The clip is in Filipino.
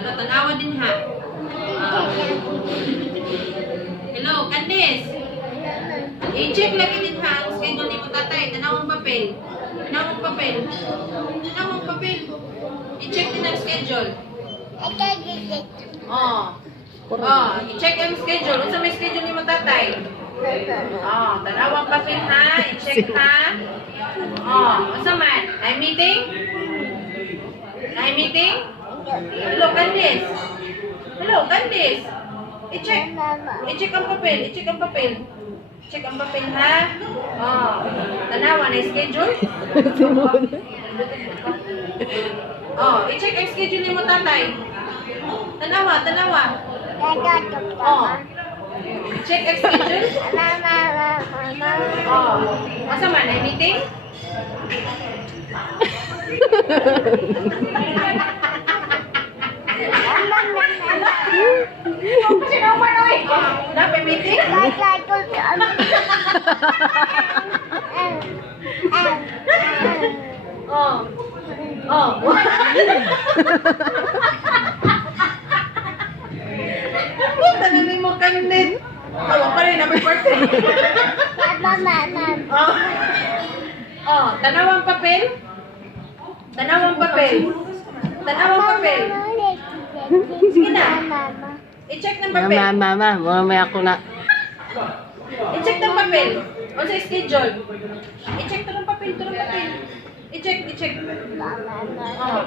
Ano, tanawa din ha. Hello, Candice. I-check lagi din ha ang schedule ni mo tatay. Tanawang papel. Tanawang papel. Tanawang papel. I-check din ang schedule. Oh. Oh, i-check ang schedule. Unsa may schedule ni mo tatay? Oh, tanawang papel ha. I-check ha. Oh, unsa man? Ay meeting? Ay meeting? Hello, Candice. Hello, Candice. I-check. I-check ang papel. I-check ang papel. Check ang papel ha. Oh, tanawa na schedule. Oh, i-check ang schedule ni mo tatay. Tanawa, tanawa. Oh. Check ang schedule. Oh. Asa man ay meeting? Sino man oy? Dapat meeting? Oh. Oh. Tanong mo kanit. Tawa pa rin na may birthday. Oh. Oh, tanawang papel. Tanawang papel. Tanawang papel. Sige na. I-check ng papel. Mama, may ako na. I-check ng papel. O sa schedule. I-check to ng papel, to ng papel. I-check, i-check. Oh.